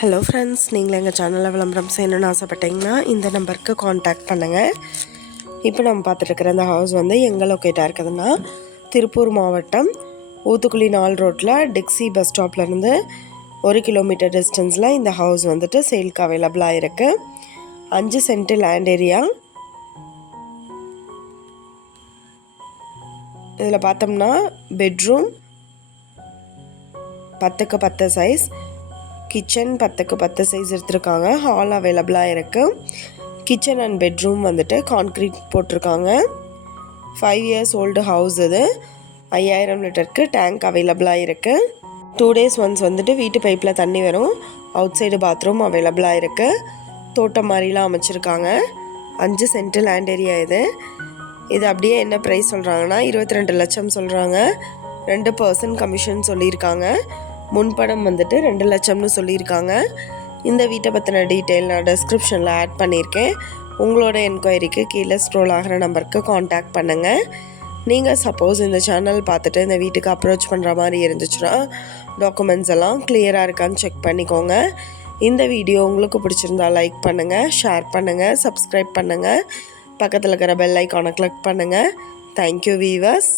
Hello friends நீங்கள் எங்கள் சேனலில் விளம்பரம் செய்யணும்னு ஆசைப்பட்டீங்கன்னா இந்த நம்பருக்கு காண்டாக்ட் பண்ணுங்கள் இப்போ நம்ம பார்த்துட்ருக்குற இந்த ஹவுஸ் வந்து எங்கே லொக்கேட்டாக இருக்குதுன்னா திருப்பூர் மாவட்டம் ஊத்துக்குழி நாள் ரோட்டில் டிக்ஸி பஸ் ஸ்டாப்லேருந்து ஒரு கிலோமீட்டர் டிஸ்டன்ஸில் இந்த ஹவுஸ் வந்துட்டு சேல்க்கு அவைலபிளாக இருக்குது அஞ்சு சென்ட் லேண்ட் ஏரியா இதில் பார்த்தோம்னா பெட்ரூம் பத்துக்கு பத்து சைஸ் கிச்சன் பத்துக்கு பத்து சைஸ் எடுத்திருக்காங்க. ஹால் அவைலபிளாக இருக்குது கிச்சன் அண்ட் பெட்ரூம் வந்துட்டு கான்க்ரீட் போட்டிருக்காங்க. ஃபைவ் இயர்ஸ் ஓல்டு ஹவுஸ் இது. ஐயாயிரம் லிட்டருக்கு டேங்க் அவைலபிளாக இருக்குது டூ டேஸ் ஒன்ஸ் வந்துட்டு வீட்டு பைப்பில் தண்ணி வரும். அவுட் சைடு பாத்ரூம் அவைலபிளாக இருக்குது தோட்டம் மாதிரிலாம் அமைச்சிருக்காங்க. அஞ்சு சென்ட் லேண்ட் ஏரியா இது. இது அப்படியே என்ன ப்ரைஸ் சொல்கிறாங்கன்னா இருபத்தி ரெண்டு லட்சம் சொல்கிறாங்க ரெண்டு பர்சன்ட் கமிஷன் சொல்லியிருக்காங்க. முன்படம் வந்துட்டு ரெண்டு லட்சம்னு சொல்லியிருக்காங்க. இந்த வீட்டை பற்றின டீட்டெயில் நான் டெஸ்கிரிப்ஷனில் ஆட் பண்ணியிருக்கேன். உங்களோட என்கொயரிக்கு கீழே ஸ்க்ரோல் ஆகிற நம்பருக்கு காண்டாக்ட் பண்ணுங்கள் நீங்கள் சப்போஸ் இந்த சேனல் பார்த்துட்டு இந்த வீட்டுக்கு அப்ரோச் பண்ணுற மாதிரி இருந்துச்சுன்னா டாக்குமெண்ட்ஸ் எல்லாம் கிளியராக இருக்கான்னு செக் பண்ணிக்கோங்க. இந்த வீடியோ உங்களுக்கு பிடிச்சிருந்தா லைக் பண்ணுங்கள் ஷேர் பண்ணுங்கள் சப்ஸ்கிரைப் பண்ணுங்கள் பக்கத்தில் இருக்கிற பெல் ஐக்கானை கிளிக் பண்ணுங்கள் தேங்க்யூ வீவர்ஸ்